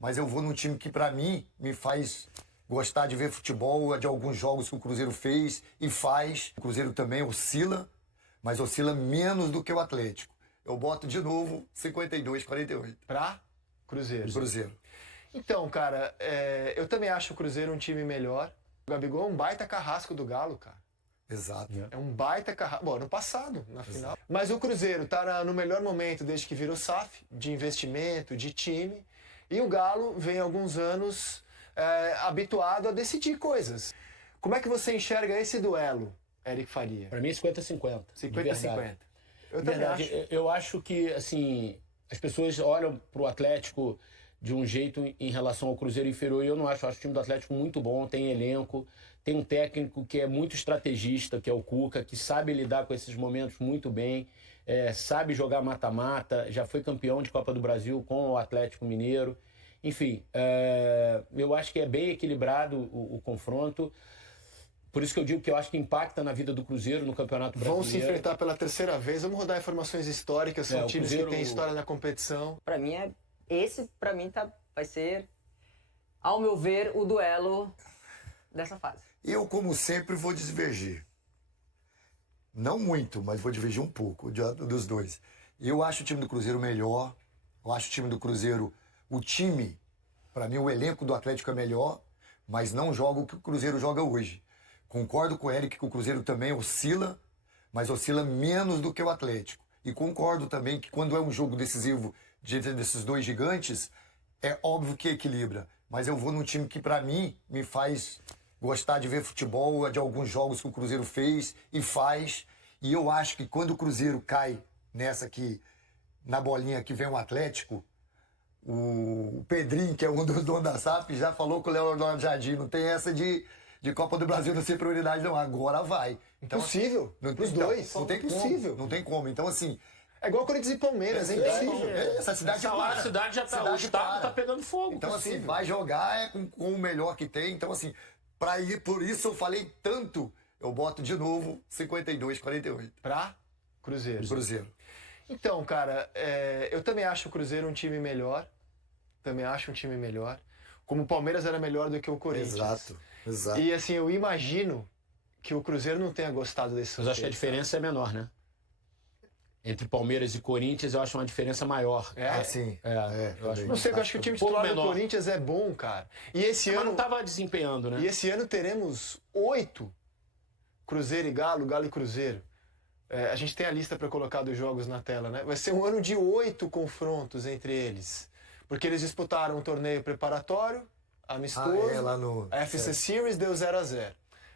mas eu vou num time que, pra mim, me faz gostar de ver futebol, de alguns jogos que o Cruzeiro fez e faz. O Cruzeiro também oscila, mas oscila menos do que o Atlético. Eu boto de novo 52-48. Pra Cruzeiro. Cruzeiro. Então, cara, eu também acho o Cruzeiro um time melhor. O Gabigol é um baita carrasco do Galo, cara. Exato. É um baita carrasco. Bom, ano passado, na final. Mas o Cruzeiro tá no melhor momento desde que virou SAF, de investimento, de time. E o Galo vem há alguns anos habituado a decidir coisas. Como é que você enxerga esse duelo, Eric Faria? Para mim é 50-50. 50-50. Eu De também verdade, acho. eu acho que, assim, as pessoas olham pro Atlético de um jeito em relação ao Cruzeiro inferior, e eu não acho. Eu acho o time do Atlético muito bom, tem elenco, tem um técnico que é muito estrategista, que é o Cuca, que sabe lidar com esses momentos muito bem, sabe jogar mata-mata, já foi campeão de Copa do Brasil com o Atlético Mineiro. Enfim, eu acho que é bem equilibrado o confronto. Por isso que eu digo que eu acho que impacta na vida do Cruzeiro no Campeonato Brasileiro. Vão se enfrentar pela terceira vez. Vamos rodar informações históricas. São times Cruzeiro... que têm história na competição. Pra mim, vai ser, ao meu ver, o duelo dessa fase. Eu, como sempre, vou divergir. Não muito, mas vou divergir um pouco dos dois. Eu acho o time do Cruzeiro melhor. Eu acho o time do Cruzeiro... O time, para mim, o elenco do Atlético é melhor, mas não joga o que o Cruzeiro joga hoje. Concordo com o Eric que o Cruzeiro também oscila, mas oscila menos do que o Atlético. E concordo também que quando é um jogo decisivo diante desses dois gigantes, é óbvio que equilibra. Mas eu vou num time que, para mim, me faz gostar de ver futebol, de alguns jogos que o Cruzeiro fez e faz. E eu acho que quando o Cruzeiro cai nessa aqui, na bolinha que vem o Atlético, o Pedrinho, que é um dos donos da SAF, já falou com o Leonardo Jardim, não tem essa de Copa do Brasil não ser prioridade, não. Agora vai. Então, impossível. Os dois. Não tem impossível. Não tem como. Então, assim... É igual Corinthians e Palmeiras, é impossível. Essa cidade para. A cidade já tá... O estado tá pegando fogo. Então, assim, vai jogar com o melhor que tem. Então, assim, por isso eu falei tanto, eu boto de novo 52-48. Pra Cruzeiro. Cruzeiro. Então, cara, eu também acho o Cruzeiro um time melhor. Também acho um time melhor. Como o Palmeiras era melhor do que o Corinthians. Exato. E assim, eu imagino que o Cruzeiro não tenha gostado desse sorteio. Mas acho que a diferença é menor, né? Entre Palmeiras e Corinthians, eu acho uma diferença maior. Sim. Eu acho, não sei, eu acho que o time titular do Corinthians é bom, cara. E esse ano não estava desempenhando, né? E esse ano teremos 8 Cruzeiro e Galo, Galo e Cruzeiro. A gente tem a lista para colocar dos jogos na tela, né? Vai ser um ano de 8 confrontos entre eles. Porque eles disputaram um torneio preparatório, amistoso, lá no... a FC Series deu 0-0.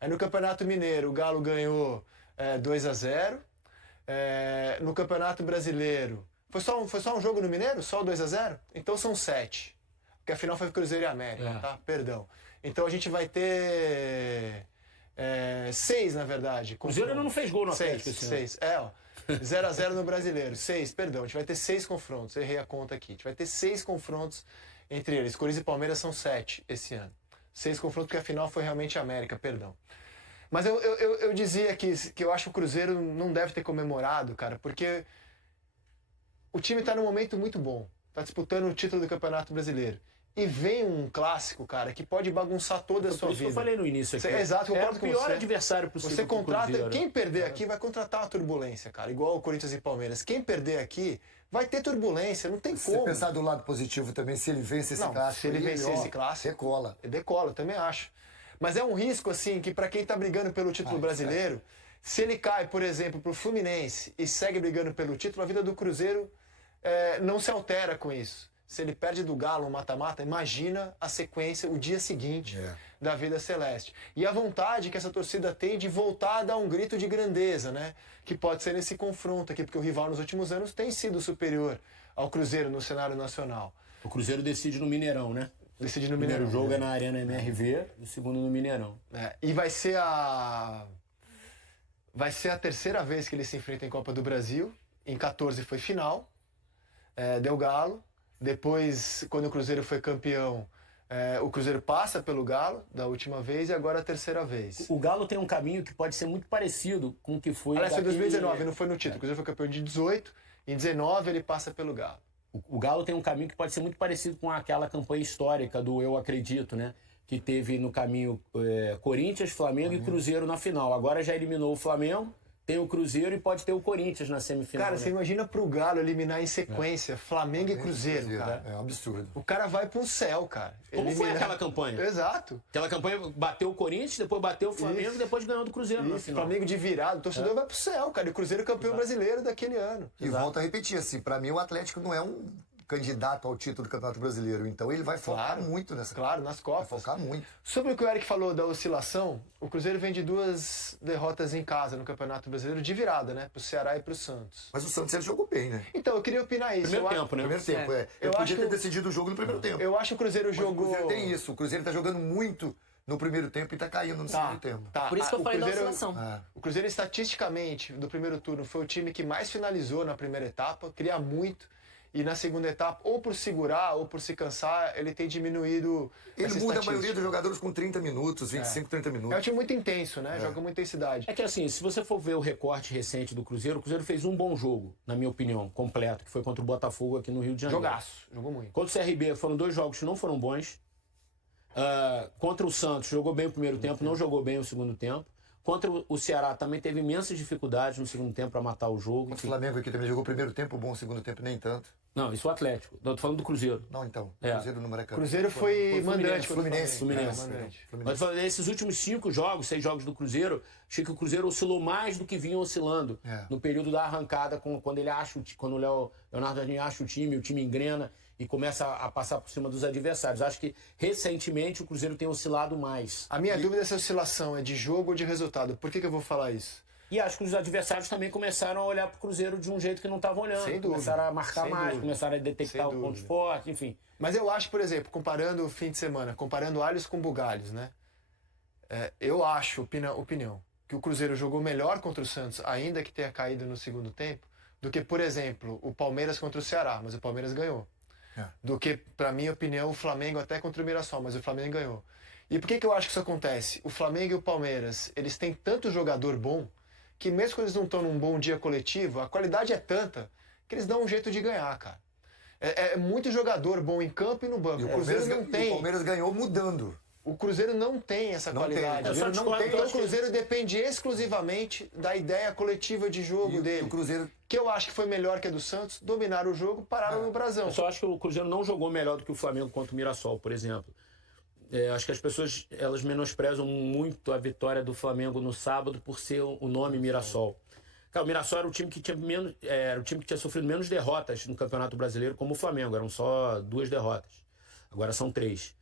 Aí no Campeonato Mineiro, o Galo ganhou 2-0. No Campeonato Brasileiro, foi só um jogo no Mineiro? Só o 2-0? Então são 7. Porque afinal foi Cruzeiro e América, tá? Perdão. Então a gente vai ter 6, na verdade. Cruzeiro não fez gol no Atlético. 6. 0-0 no Brasileiro. 6, perdão. A gente vai ter 6 confrontos. Eu errei a conta aqui. A gente vai ter 6 confrontos entre eles. Corinthians e Palmeiras são 7 esse ano. 6 confrontos, porque a final foi realmente América, perdão. Mas eu dizia que eu acho que o Cruzeiro não deve ter comemorado, cara, porque o time tá num momento muito bom. Tá disputando o título do Campeonato Brasileiro. E vem um clássico, cara, que pode bagunçar toda a sua vida. Isso que eu falei no início aqui. Exato, é o pior adversário possível. Você contrata, quem perder aqui vai contratar uma turbulência, cara, igual o Corinthians e Palmeiras. Quem perder aqui vai ter turbulência, não tem como. Se pensar do lado positivo também, se ele vence esse clássico, se ele vencer esse clássico, decola. Decola, eu também acho. Mas é um risco, assim, que pra quem tá brigando pelo título brasileiro, se ele cai, por exemplo, pro Fluminense e segue brigando pelo título, a vida do Cruzeiro não se altera com isso. Se ele perde do Galo um mata-mata, imagina a sequência, o dia seguinte da vida celeste. E a vontade que essa torcida tem de voltar a dar um grito de grandeza, né? Que pode ser nesse confronto aqui, porque o rival nos últimos anos tem sido superior ao Cruzeiro no cenário nacional. O Cruzeiro decide no Mineirão, né? Decide no Mineirão. O primeiro jogo é na Arena MRV, o segundo no Mineirão. E vai ser a terceira vez que eles se enfrentam em Copa do Brasil. Em 14 foi final, deu Galo. Depois, quando o Cruzeiro foi campeão, o Cruzeiro passa pelo Galo da última vez e agora a terceira vez. O Galo tem um caminho que pode ser muito parecido com o que foi... Aliás, foi em 2019, não foi no título. O Cruzeiro foi campeão de 18, em 19 ele passa pelo Galo. O Galo tem um caminho que pode ser muito parecido com aquela campanha histórica do Eu Acredito, né? Que teve no caminho Corinthians, Flamengo e Cruzeiro na final. Agora já eliminou o Flamengo, tem o Cruzeiro e pode ter o Corinthians na semifinal. Cara, né? você imagina pro Galo eliminar em sequência Flamengo e Cruzeiro, cara. É um absurdo. O cara vai pro céu, cara. Como foi aquela campanha? Exato. Aquela campanha bateu o Corinthians, depois bateu o Flamengo e depois ganhou do Cruzeiro na Isso, final. Flamengo de virada. O torcedor vai pro céu, cara. E o Cruzeiro campeão brasileiro daquele ano. E volto a repetir, assim, pra mim o Atlético não é um candidato ao título do Campeonato Brasileiro. Então ele vai focar muito nessa. Claro, nas Vai Copas. focar muito. Sobre o que o Eric falou da oscilação, o Cruzeiro vem de 2 derrotas em casa no Campeonato Brasileiro de virada, né? Pro Ceará e pro Santos. Mas o Santos ele jogou bem, né? Então, eu queria opinar isso. Primeiro Eu tempo, né? Primeiro tempo, é. Eu Eu podia acho ter que decidido o jogo no primeiro tempo. Eu acho que o Cruzeiro Mas jogou... o Cruzeiro tem isso. O Cruzeiro tá jogando muito no primeiro tempo e tá caindo no segundo tempo. Tá. Por isso que eu O falei da Cruzeiro- oscilação. O Cruzeiro, estatisticamente, do primeiro turno, foi o time que mais finalizou na primeira etapa, cria muito. E na segunda etapa, ou por segurar, ou por se cansar, ele tem diminuído Ele essa muda a estatística. maioria dos jogadores com 30 minutos, 25, 30 É um minutos. time muito intenso, né? Joga com muita intensidade. É que assim, se você for ver o recorte recente do Cruzeiro, o Cruzeiro fez um bom jogo, na minha opinião, completo, que foi contra o Botafogo aqui no Rio de Janeiro. Jogaço, jogou muito. Contra o CRB foram 2 jogos que não foram bons. Contra o Santos jogou bem o primeiro tempo, não jogou bem o segundo tempo. Contra o Ceará também teve imensas dificuldades no segundo tempo para matar o jogo. O Enfim. Flamengo aqui também jogou o primeiro tempo bom, o segundo tempo nem tanto. Não, isso é o Atlético. Não, tô falando do Cruzeiro. Não, então. É. Cruzeiro no Maracanã. Cruzeiro foi mandante. contra o Fluminense. Flamengo. Fluminense. Mandante. Mas falando, nesses últimos 5 jogos, 6 jogos do Cruzeiro, achei que o Cruzeiro oscilou mais do que vinha oscilando no período da arrancada, quando ele acha, quando o Leonardo Jardim acha o time engrena e começa a passar por cima dos adversários. Acho que recentemente o Cruzeiro tem oscilado mais. A minha dúvida é se a oscilação é de jogo ou de resultado. Por que eu vou falar isso? E acho que os adversários também começaram a olhar para o Cruzeiro de um jeito que não estavam olhando. Sem dúvida. Começaram a marcar Sem mais, dúvida. começaram a detectar Sem o ponto dúvida. forte, enfim. Mas eu acho, por exemplo, comparando o fim de semana, comparando alhos com bugalhos, né? Eu acho, opinião, que o Cruzeiro jogou melhor contra o Santos, ainda que tenha caído no segundo tempo, do que, por exemplo, o Palmeiras contra o Ceará, mas o Palmeiras ganhou. Do que, pra minha opinião, o Flamengo até contra o Mirassol, mas o Flamengo ganhou. E por que eu acho que isso acontece? O Flamengo e o Palmeiras, eles têm tanto jogador bom, que mesmo quando eles não estão num bom dia coletivo, a qualidade é tanta que eles dão um jeito de ganhar, cara. É muito jogador bom em campo e no banco. E O Cruzeiro não o tem. Palmeiras ganhou mudando. O Cruzeiro não tem essa Não tem. qualidade. O Cruzeiro só não discordo, tem. Então o acho que- Cruzeiro depende exclusivamente da ideia coletiva de jogo E dele. o Cruzeiro Que eu acho que foi melhor que a do Santos, dominaram o jogo, pararam no brasão. Eu só acho que o Cruzeiro não jogou melhor do que o Flamengo contra o Mirassol, por exemplo. Acho que as pessoas elas menosprezam muito a vitória do Flamengo no sábado por ser o nome Mirassol. Cara, o Mirassol era o time que tinha era o time que tinha sofrido menos derrotas no Campeonato Brasileiro, como o Flamengo. Eram só 2 derrotas. Agora são 3.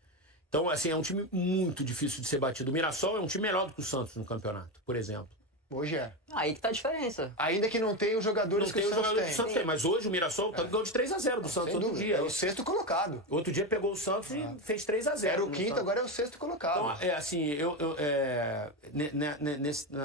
Então, assim, é um time muito difícil de ser batido. O Mirassol é um time melhor do que o Santos no campeonato, por exemplo. Hoje é. Aí que tá a diferença. Ainda que não tenha os jogadores Não que tem o o Santos jogador tem. que o Santos tem, mas hoje o Mirassol ganhou de 3-0 do Santos Sem outro dúvida. dia. É o sexto colocado. Outro dia pegou o Santos e fez 3-0. Era o no quinto, Santos. agora é o sexto colocado. Então, assim,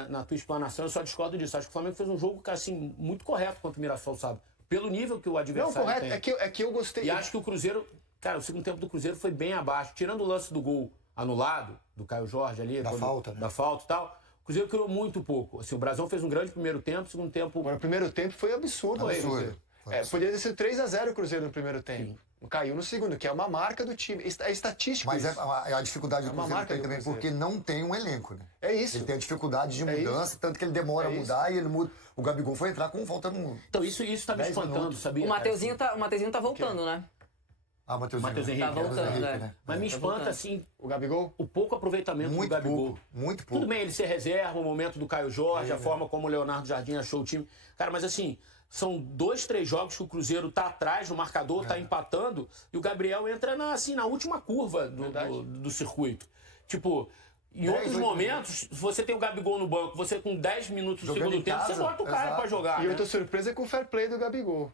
na tua explanação, eu só discordo disso. Acho que o Flamengo fez um jogo, assim, muito correto contra o Mirassol, sabe? Pelo nível que o não, adversário correto. tem. É que eu gostei. E acho que o Cruzeiro, cara, o segundo tempo do Cruzeiro foi bem abaixo. Tirando o lance do gol anulado, do Caio Jorge ali. falta, né? Da falta e tal. O Cruzeiro criou muito pouco. Assim, o Brasão fez um grande primeiro tempo, segundo tempo... Agora, o primeiro tempo foi absurdo. Absurdo. o Cruzeiro. Foi absurdo. Poderia ter sido 3-0 o Cruzeiro no primeiro tempo. Caiu no segundo, que é uma marca do time. É estatístico. Mas isso. a dificuldade do uma Cruzeiro marca tem do também, Cruzeiro. porque não tem um elenco, né? É isso. Ele tem a dificuldade de É mudança, tanto que ele demora a É mudar e ele muda. O Gabigol foi entrar com falta no... Então isso tá me 10 espantando, minutos. sabia? O Mateuzinho tá voltando, né? Ah, Matheus Matheus Henrique. Tá voltando, né? né? Mas me Tá espanta, voltando. assim, O Gabigol? o pouco aproveitamento do Muito Gabigol. pouco, muito pouco. Tudo bem, ele ser reserva, o momento do Caio Jorge, a forma como o Leonardo Jardim achou o time. Cara, mas assim, são 2, 3 jogos que o Cruzeiro tá atrás, o marcador tá empatando, e o Gabriel entra na última curva do circuito. Tipo, em 10, outros 8 momentos, se você tem o Gabigol no banco, você com 10 minutos do Jogando segundo em tempo, casa, você bota o cara exato. pra jogar. E eu né? tô surpresa com o fair play do Gabigol.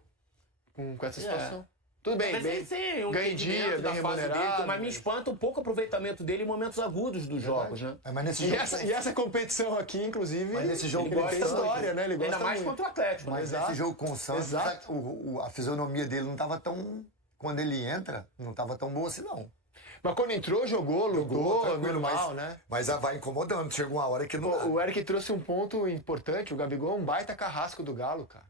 Com essa situação. Tudo bem, Mas ele tem um ganha entendimento dia, da bem fase dele, remunerado. mas me espanta um pouco o aproveitamento dele em momentos agudos dos jogos, né? É, mas nesse E jogo... essa competição aqui, inclusive, Mas nesse jogo ele com o tem Santos, história, né? Ele gosta Ainda mais muito. contra o Atlético. Mas Exato. nesse jogo com o Santos, Exato. a fisionomia dele não estava tão... Quando ele entra, não estava tão boa assim, não. Mas quando entrou, jogou, lutou, tranquilo, normal, né? Mas vai incomodando. Chega uma hora que não dá. O Eric trouxe um ponto importante. O Gabigol é um baita carrasco do Galo, cara.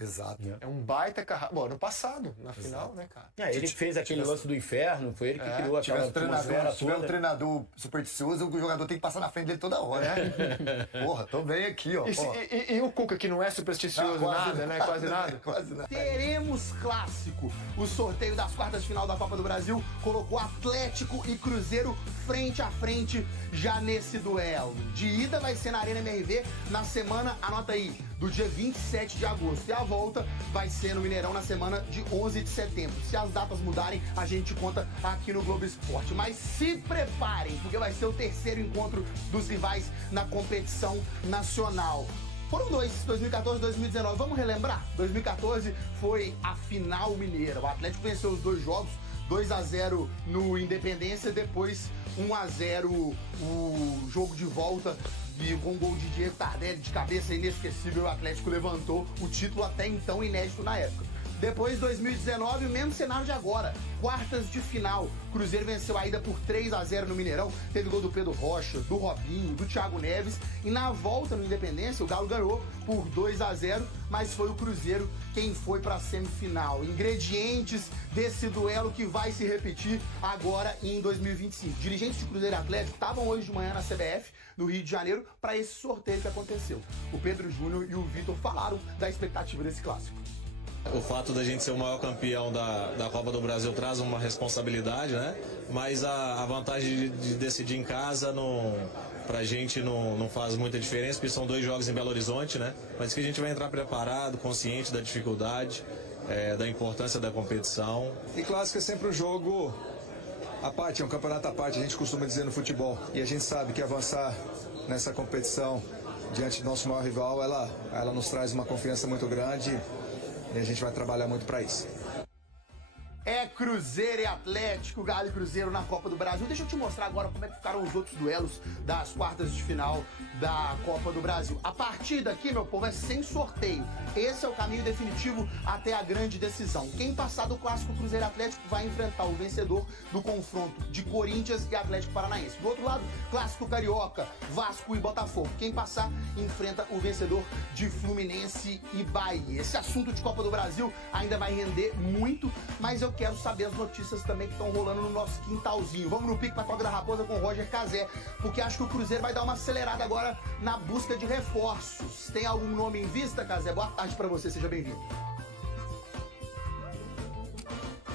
Exato. É um baita carrasco. Bom, ano passado, na final, né, cara? Ele fez aquele lance do inferno, foi ele que criou Se tiver aquela um treinador, atmosfera se tiver um toda. treinador supersticioso, o jogador tem que passar na frente dele toda hora. Porra, tô bem aqui, ó. E o Cuca, que não é supersticioso nada, né? Quase nada. Quase nada. Teremos clássico. O sorteio das quartas de final da Copa do Brasil colocou Atlético e Cruzeiro frente a frente já nesse duelo. De ida vai ser na Arena MRV na semana, anota aí, do dia 27 de agosto. E a volta vai ser no Mineirão na semana de 11 de setembro. Se as datas mudarem, a gente conta aqui no Globo Esporte. Mas se preparem, porque vai ser o terceiro encontro dos rivais na competição nacional. Foram dois, 2014 e 2019. Vamos relembrar? 2014 foi a final mineira. O Atlético venceu os dois jogos, 2-0 no Independência, depois 1-0 o jogo de volta. E com o gol de Diego Tardelli de cabeça inesquecível, o Atlético levantou o título até então inédito na época. Depois, 2019, o mesmo cenário de agora. Quartas de final. Cruzeiro venceu a ida por 3-0 no Mineirão. Teve gol do Pedro Rocha, do Robinho, do Thiago Neves. E na volta no Independência, o Galo ganhou por 2-0. Mas foi o Cruzeiro quem foi para a semifinal. Ingredientes desse duelo que vai se repetir agora em 2025. Dirigentes de Cruzeiro e Atlético estavam hoje de manhã na CBF, no Rio de Janeiro, para esse sorteio que aconteceu. O Pedro Júnior e o Vitor falaram da expectativa desse clássico. O fato da gente ser o maior campeão da Copa do Brasil traz uma responsabilidade, né? Mas a vantagem de decidir em casa pra gente não faz muita diferença, porque são 2 jogos em Belo Horizonte, né? Mas que a gente vai entrar preparado, consciente da dificuldade, da importância da competição. E clássico é sempre um jogo à parte, é um campeonato à parte, a gente costuma dizer no futebol. E a gente sabe que avançar nessa competição diante do nosso maior rival, ela nos traz uma confiança muito grande. E a gente vai trabalhar muito para isso. É Cruzeiro e Atlético, Galo e Cruzeiro na Copa do Brasil. Deixa eu te mostrar agora como é que ficaram os outros duelos das quartas de final da Copa do Brasil. A partir daqui, meu povo, é sem sorteio. Esse é o caminho definitivo até a grande decisão. Quem passar do clássico Cruzeiro e Atlético vai enfrentar o vencedor do confronto de Corinthians e Atlético Paranaense. Do outro lado, clássico carioca, Vasco e Botafogo. Quem passar enfrenta o vencedor de Fluminense e Bahia. Esse assunto de Copa do Brasil ainda vai render muito, mas eu quero saber as notícias também que estão rolando no nosso quintalzinho. Vamos no pique pra Toca da Raposa com o Roger Cazé, porque acho que o Cruzeiro vai dar uma acelerada agora na busca de reforços. Tem algum nome em vista, Cazé? Boa tarde pra você, seja bem-vindo.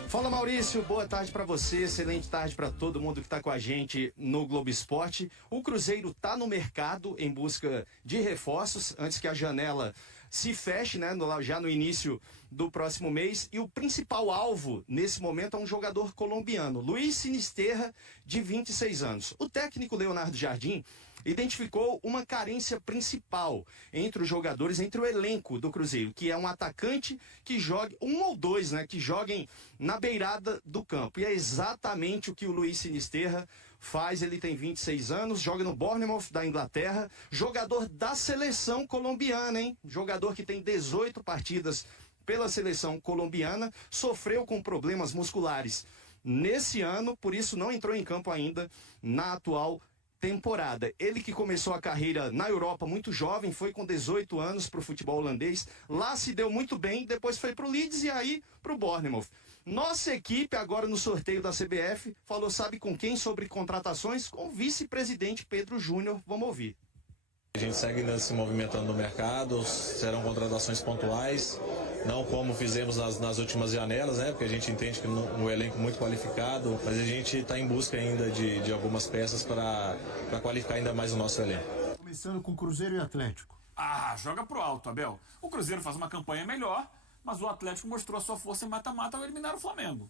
Fala, Maurício, boa tarde pra você, excelente tarde pra todo mundo que tá com a gente no Globo Esporte. O Cruzeiro tá no mercado em busca de reforços antes que a janela se feche, né, já no início do próximo mês. E o principal alvo nesse momento é um jogador colombiano, Luiz Sinisterra, de 26 anos. O técnico Leonardo Jardim identificou uma carência principal entre os jogadores, entre o elenco do Cruzeiro, que é um atacante que jogue, um ou dois, né, que joguem na beirada do campo. E é exatamente o que o Luiz Sinisterra faz. Ele tem 26 anos, joga no Bournemouth da Inglaterra, jogador da seleção colombiana, hein? Jogador que tem 18 partidas pela seleção colombiana, sofreu com problemas musculares nesse ano, por isso não entrou em campo ainda na atual temporada. Ele que começou a carreira na Europa muito jovem, foi com 18 anos para o futebol holandês, lá se deu muito bem, depois foi para o Leeds e aí para o Bournemouth. Nossa equipe agora no sorteio da CBF falou, sabe com quem, sobre contratações? Com o vice-presidente Pedro Júnior. Vamos ouvir. A gente segue ainda se movimentando no mercado, serão contratações pontuais, não como fizemos nas últimas janelas, né? Porque a gente entende que no elenco muito qualificado, mas a gente está em busca ainda de algumas peças para qualificar ainda mais o nosso elenco. Começando com Cruzeiro e Atlético. Joga pro alto, Abel. O Cruzeiro faz uma campanha melhor, mas o Atlético mostrou a sua força em mata-mata ao eliminar o Flamengo.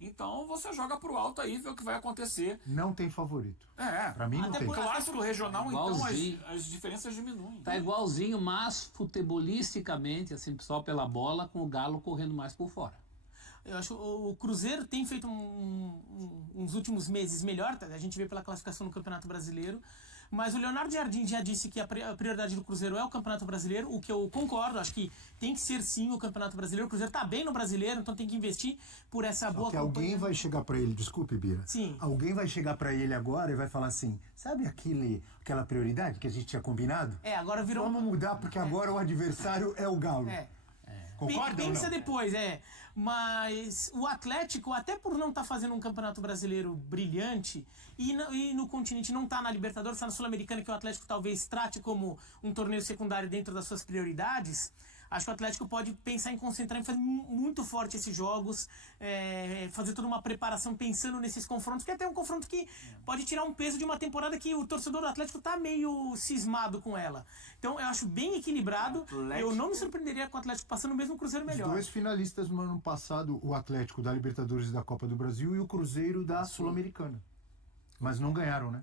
Então você joga pro alto aí e vê o que vai acontecer. Não tem favorito. Pra mim não tem. Clássico regional, igualzinho. Então as diferenças diminuem. Tá igualzinho, mas futebolisticamente, assim, só pela bola, com o Galo correndo mais por fora. Eu acho que o Cruzeiro tem feito uns últimos meses melhor, a gente vê pela classificação no Campeonato Brasileiro, mas o Leonardo Jardim já disse que a prioridade do Cruzeiro é o Campeonato Brasileiro, o que eu concordo, acho que tem que ser sim o Campeonato Brasileiro. O Cruzeiro tá bem no Brasileiro, então tem que investir por essa boa campanha. Alguém vai chegar pra ele, desculpe, Bira. Sim. Alguém vai chegar pra ele agora e vai falar assim, sabe aquela prioridade que a gente tinha combinado? Agora virou... Vamos mudar porque agora o adversário é o Galo. Concorda ou pensa não? depois, mas o Atlético, até por não estar fazendo um campeonato brasileiro brilhante e no continente não tá na Libertadores, tá na Sul-Americana, que o Atlético talvez trate como um torneio secundário dentro das suas prioridades, acho que o Atlético pode pensar em concentrar em fazer muito forte esses jogos, fazer toda uma preparação pensando nesses confrontos, que até é um confronto que pode tirar um peso de uma temporada que o torcedor do Atlético tá meio cismado com ela. Então eu acho bem equilibrado, eu não me surpreenderia com o Atlético passando mesmo o Cruzeiro melhor. Os dois finalistas no ano passado, o Atlético da Libertadores e da Copa do Brasil e o Cruzeiro da Sul-Americana. Mas não ganharam, né?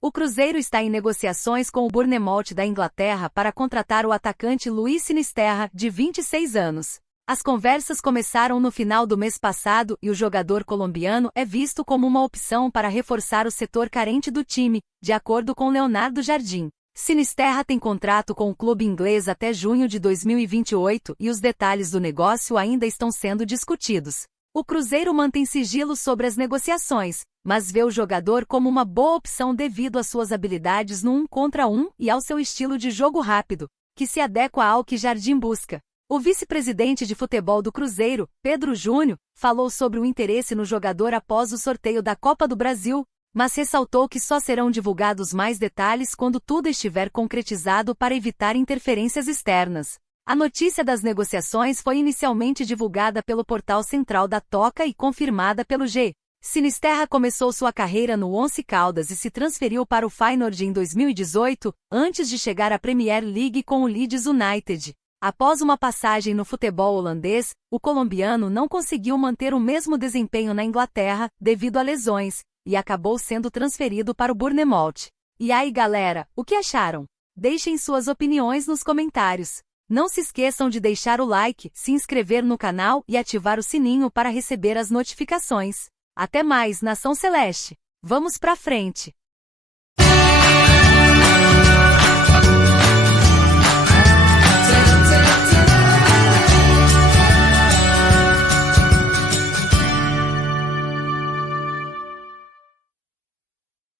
O Cruzeiro está em negociações com o Bournemouth da Inglaterra para contratar o atacante Luiz Sinisterra, de 26 anos. As conversas começaram no final do mês passado e o jogador colombiano é visto como uma opção para reforçar o setor carente do time, de acordo com Leonardo Jardim. Sinisterra tem contrato com o clube inglês até junho de 2028 e os detalhes do negócio ainda estão sendo discutidos. O Cruzeiro mantém sigilo sobre as negociações, mas vê o jogador como uma boa opção devido às suas habilidades no 1 contra 1 e ao seu estilo de jogo rápido, que se adequa ao que Jardim busca. O vice-presidente de futebol do Cruzeiro, Pedro Júnior, falou sobre o interesse no jogador após o sorteio da Copa do Brasil, mas ressaltou que só serão divulgados mais detalhes quando tudo estiver concretizado para evitar interferências externas. A notícia das negociações foi inicialmente divulgada pelo portal central da Toca e confirmada pelo G. Sinisterra começou sua carreira no Once Caldas e se transferiu para o Feyenoord em 2018, antes de chegar à Premier League com o Leeds United. Após uma passagem no futebol holandês, o colombiano não conseguiu manter o mesmo desempenho na Inglaterra, devido a lesões, e acabou sendo transferido para o Bournemouth. E aí galera, o que acharam? Deixem suas opiniões nos comentários. Não se esqueçam de deixar o like, se inscrever no canal e ativar o sininho para receber as notificações. Até mais, Nação Celeste! Vamos pra frente!